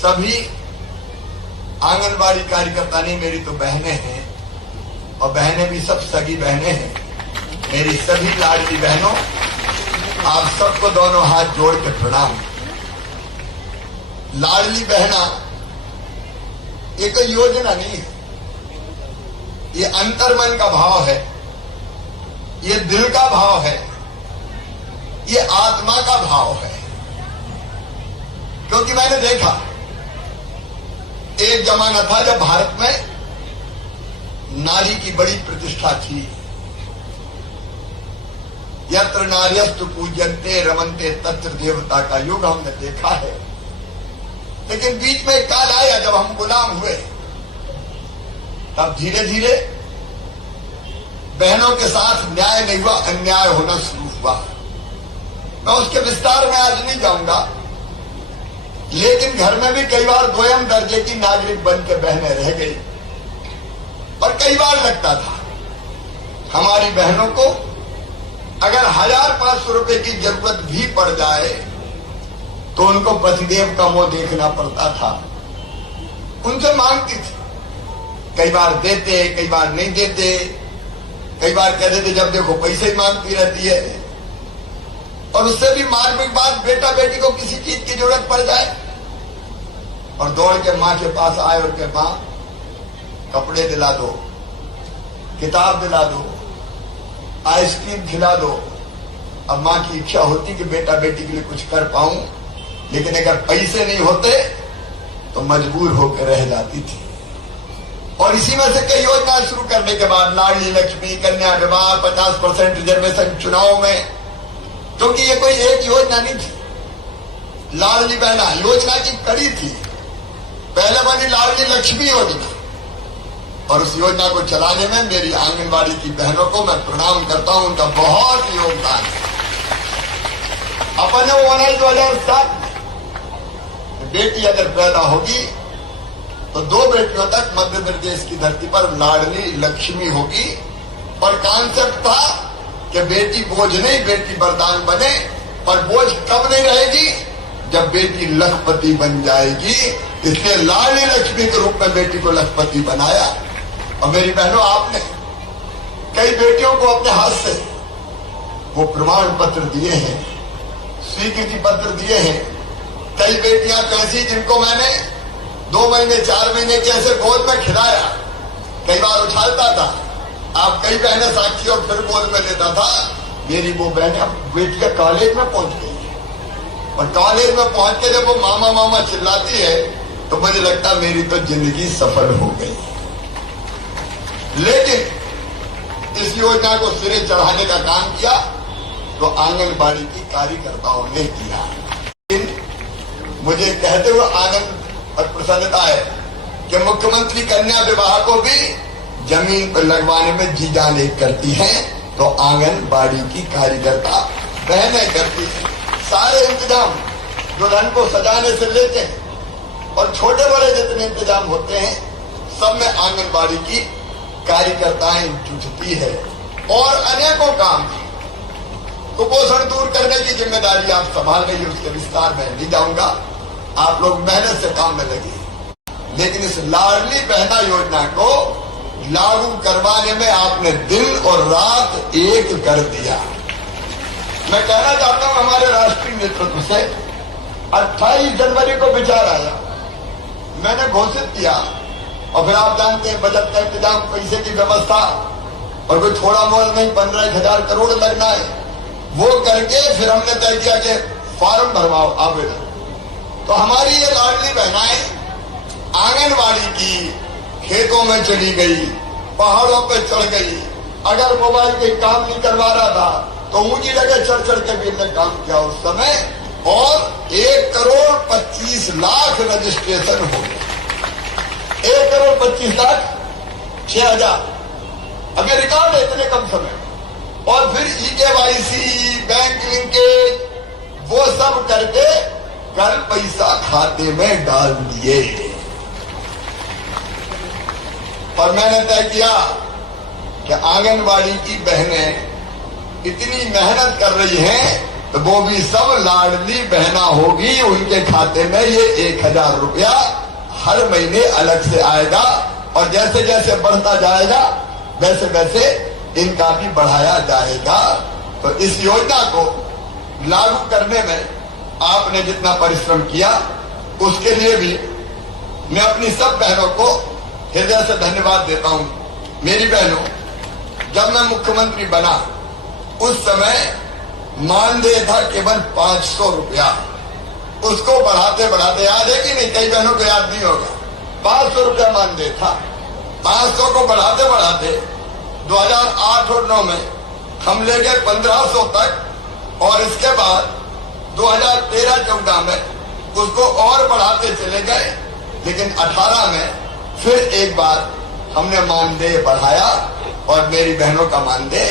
सभी आंगनबाड़ी कार्यकर्ता नहीं, मेरी तो बहनें हैं और बहनें भी सब सगी बहनें हैं। मेरी सभी लाडली बहनों, आप सबको दोनों हाथ जोड़ के प्रणाम। लाडली बहना ये कोई योजना नहीं है, ये अंतर्मन का भाव है, ये दिल का भाव है, ये आत्मा का भाव है। क्योंकि मैंने देखा एक जमाना था जब भारत में नारी की बड़ी प्रतिष्ठा थी। यत्र नार्यस्तु पूज्यन्ते रमन्ते तत्र देवता का युग हमने देखा है। लेकिन बीच में एक काल आया जब हम गुलाम हुए, तब धीरे धीरे बहनों के साथ न्याय नहीं हुआ, अन्याय होना शुरू हुआ। मैं उसके विस्तार में आज नहीं जाऊंगा, लेकिन घर में भी कई बार दोयम दर्जे की नागरिक बन के बहनें रह गई। और कई बार लगता था हमारी बहनों को अगर 1500 रुपए की जरूरत भी पड़ जाए तो उनको पतिदेव का मुंह देखना पड़ता था। उनसे मांगती थी, कई बार देते, कई बार नहीं देते, कई बार कह देते जब देखो पैसे ही मांगती रहती है। और उससे भी मार्मिक बात, बेटा बेटी को किसी चीज की जरूरत पड़ जाए और दौड़ के माँ के पास आए और कहे माँ कपड़े दिला दो, किताब दिला दो, आइसक्रीम खिला दो। अब माँ की इच्छा होती कि बेटा बेटी के लिए कुछ कर पाऊं, लेकिन अगर पैसे नहीं होते तो मजबूर होकर रह जाती थी। और इसी में से कई योजना शुरू करने के बाद लाडली लक्ष्मी, कन्या विवाह, 50% रिजर्वेशन चुनाव में, क्योंकि ये कोई एक योजना नहीं थी। लाडली बहना योजना की कड़ी थी। पहले बनी लाडली लक्ष्मी योजना, और उस योजना को चलाने में मेरी आंगनबाड़ी की बहनों को मैं प्रणाम करता हूं, उनका बहुत योगदान है। अपने 2007 में बेटी अगर पैदा होगी तो 2 बेटियों तक मध्य प्रदेश की धरती पर लाडली लक्ष्मी होगी। और कॉन्सेप्ट था कि बेटी बोझ नहीं, बेटी वरदान बने। पर बोझ कब नहीं रहेगी, जब बेटी लखपति बन जाएगी। इसलिए लाडली लक्ष्मी के रूप में बेटी को लखपति बनाया। और मेरी बहनों, आपने कई बेटियों को अपने हाथ से वो प्रमाण पत्र दिए हैं, स्वीकृति पत्र दिए हैं। कई बेटियां तो ऐसी जिनको मैंने 2 महीने 4 महीने के ऐसे गोद में खिलाया, कई बार उछालता था। आप कई बहनें साक्षी और फिर गोद में लेता था। मेरी वो बहन अब बेटियां कॉलेज में पहुंच गई, और कॉलेज में पहुंच के जब वो मामा मामा चिल्लाती है तो मुझे लगता मेरी तो जिंदगी सफल हो गई। लेकिन इस योजना को सिरे चढ़ाने का काम किया तो आंगनबाड़ी की कार्यकर्ताओं ने किया। मुझे कहते हुए आनंद और प्रसन्नता है कि मुख्यमंत्री कन्या विवाह को भी जमीन पर लगवाने में जी जान एक करती हैं, तो आंगनबाड़ी की कार्यकर्ता बहनें करती हैं। सारे इंतजाम दुल्हन को सजाने से लेके और छोटे बड़े जितने इंतजाम होते हैं, सब में आंगनबाड़ी की कार्यकर्ताएं जुटती है। और अनेकों काम कुपोषण दूर करने की जिम्मेदारी आप संभाल रही है, उसके विस्तार में नहीं जाऊंगा। आप लोग मेहनत से काम में लगे, लेकिन इस लाडली बहना योजना को लागू करवाने में आपने दिन और रात एक कर दिया। मैं कहना चाहता हूं हमारे राष्ट्रीय नेतृत्व से 28 जनवरी को विचार आया, मैंने घोषित किया। और फिर आप जानते हैं बजट का इंतजाम, पैसे की व्यवस्था, और कोई थोड़ा मोल नहीं, 15,000 करोड़ लगना है। वो करके फिर हमने तय किया कि फॉर्म भरवाओ, आवेदन। तो हमारी ये लाडली बहनाएं आंगनबाड़ी की खेतों में चली गई, पहाड़ों पे चढ़ गई। अगर मोबाइल के काम नहीं करवा रहा था तो ऊंची जगह चढ़ चढ़ के भी इन्होंने काम किया उस समय। और 1,25,00,000 रजिस्ट्रेशन हो गया। 1,25,06,000 अभी रिकॉर्ड है इतने कम समय। और फिर EKYC, बैंक लिंकेज, वो सब करके कल पैसा खाते में डाल दिए। और मैंने तय किया कि आंगनबाड़ी की बहनें इतनी मेहनत कर रही हैं तो वो भी सब लाडली बहना होगी, उनके खाते में ये 1000 रुपया हर महीने अलग से आएगा। और जैसे जैसे बढ़ता जाएगा वैसे वैसे इनका भी बढ़ाया जाएगा। तो इस योजना को लागू करने में आपने जितना परिश्रम किया उसके लिए भी मैं अपनी सब बहनों को हृदय से धन्यवाद देता हूं। मेरी बहनों, जब मैं मुख्यमंत्री बना उस समय मानदेय था केवल 500 रुपया। उसको बढ़ाते बढ़ाते, याद है कि नहीं, कई बहनों को याद नहीं होगा, 500 रुपया मानदेय था। 500 को बढ़ाते बढ़ाते 2008 और 9 में हम ले गए 1500 तक। और इसके बाद 2013-14 में उसको और बढ़ाते चले गए। लेकिन 18 में फिर एक बार हमने मानदेय बढ़ाया और मेरी बहनों का मानदेय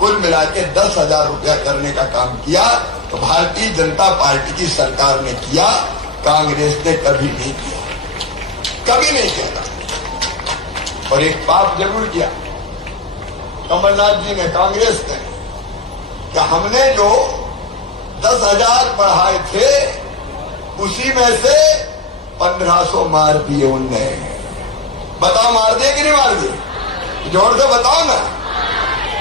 कुल मिला के 10,000 रुपया करने का काम किया। तो भारतीय जनता पार्टी की सरकार ने किया, कांग्रेस ने कभी नहीं किया, कभी नहीं किया। और एक पाप जरूर किया कमलनाथ जी ने, कांग्रेस ने, कि हमने जो 10,000 बढ़ाए थे उसी में से 1500 मार दिए उनने। बताओ मार दिए कि नहीं मार दिए? जोर से बताओ ना।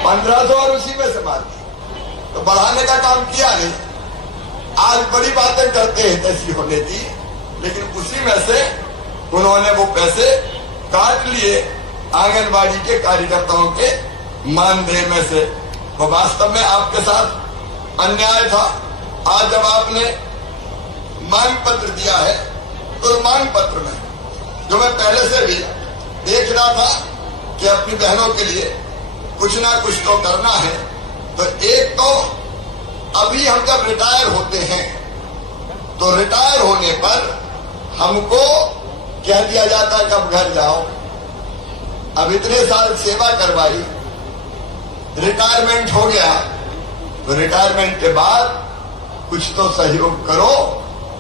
1500 और उसी में से मार दिए। तो बढ़ाने का काम किया नहीं। आज बड़ी बातें करते हैं ऐसी होने की, लेकिन उसी में से उन्होंने वो पैसे काट लिए आंगनबाड़ी के कार्यकर्ताओं के मानदेय में से। वो वास्तव में आपके साथ अन्याय था। आज जब आपने मांग पत्र दिया है तो मांग पत्र में जो मैं पहले से भी देख रहा था कि अपनी बहनों के लिए कुछ ना कुछ तो करना है। तो एक तो अभी हम जब रिटायर होते हैं तो रिटायर होने पर हमको कह दिया जाता है कब घर जाओ। अब इतने साल सेवा करवाई, रिटायरमेंट हो गया, तो रिटायरमेंट के बाद कुछ तो सहयोग करो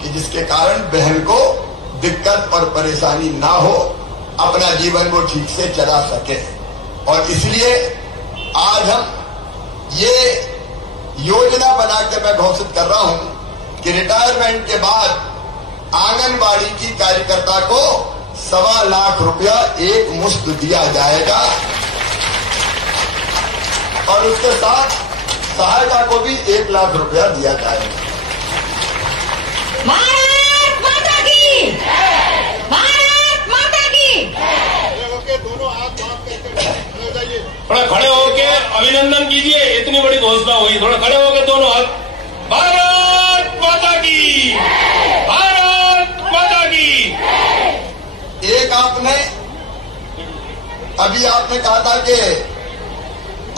कि जिसके कारण बहन को दिक्कत और परेशानी ना हो, अपना जीवन वो ठीक से चला सके। और इसलिए आज हम ये योजना बना के मैं घोषित कर रहा हूं कि रिटायरमेंट के बाद आंगनबाड़ी की कार्यकर्ता को 1.25 लाख रुपया एक मुश्त दिया जाएगा। और उसके साथ सहायता को भी 1 लाख रुपया दिया जाएगा। भारत माता की, भारत माता की। थोड़ा खड़े होके अभिनंदन कीजिए, इतनी बड़ी घोषणा हुई। थोड़ा खड़े होके दोनों हाथ। भारत माता की, भारत माता की। एक आपने अभी आपने कहा था कि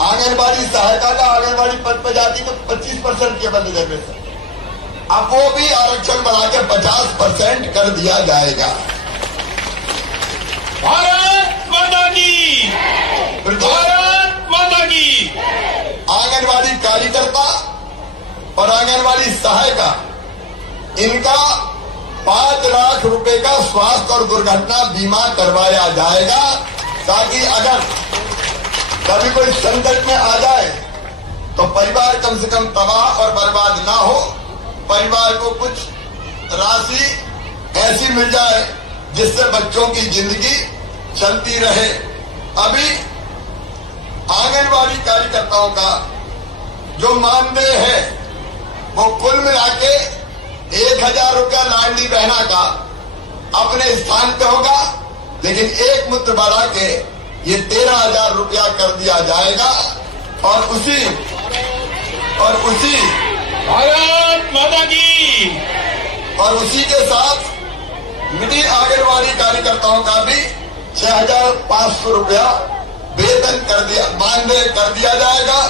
आंगनबाड़ी सहायता का आंगनबाड़ी पद पर जाती तो 25% केवल रिजर्वेशन, अब वो भी आरक्षण बढ़ा के 50% कर दिया जाएगा। भारत माता की, भारत माता की। आंगनबाड़ी कार्यकर्ता और आंगनबाड़ी सहायिका, इनका 5 लाख रुपए का स्वास्थ्य और दुर्घटना बीमा करवाया जाएगा, ताकि अगर कभी कोई संकट में आ जाए तो परिवार कम से कम तबाह और बर्बाद ना हो। परिवार को कुछ राशि ऐसी मिल जाए जिससे बच्चों की जिंदगी चलती रहे। अभी आंगनबाड़ी कार्यकर्ताओं का जो मानदेय है वो कुल मिला के 1000 रुपया लाडली बहना का अपने स्थान पे होगा, लेकिन एक मुद्र बढ़ा के ये 13,000 रुपया कर दिया जाएगा। और उसी भारत माता की। और उसी के साथ मिडिल आंगनबाड़ी कार्यकर्ताओं का भी 6,500 रुपया वेतन कर दिया, मानदेय कर दिया जाएगा।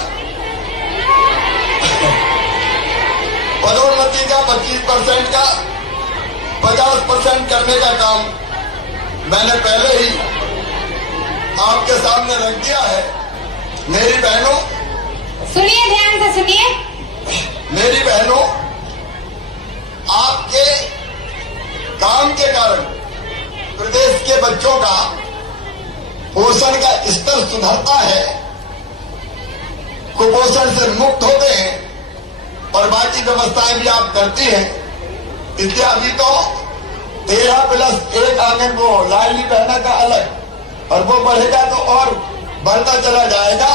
पदोन्नति का 25% का 50% करने का काम मैंने पहले ही आपके सामने रख दिया है। मेरी बहनों, सुनिए, ध्यान से सुनिए। मेरी बहनों, आपके काम के कारण प्रदेश के बच्चों का पोषण का स्तर सुधरता है, कुपोषण से मुक्त होते हैं और और बाकी व्यवस्थाएं भी आप करती हैं। इसलिए अभी तो 13+1 आंगन वो लाडली बहना का अलग, और वो बढ़ेगा तो और बढ़ता चला जाएगा।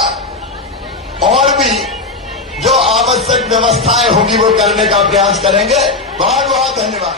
और भी जो आवश्यक व्यवस्थाएं होगी वो करने का प्रयास करेंगे। बहुत बहुत धन्यवाद।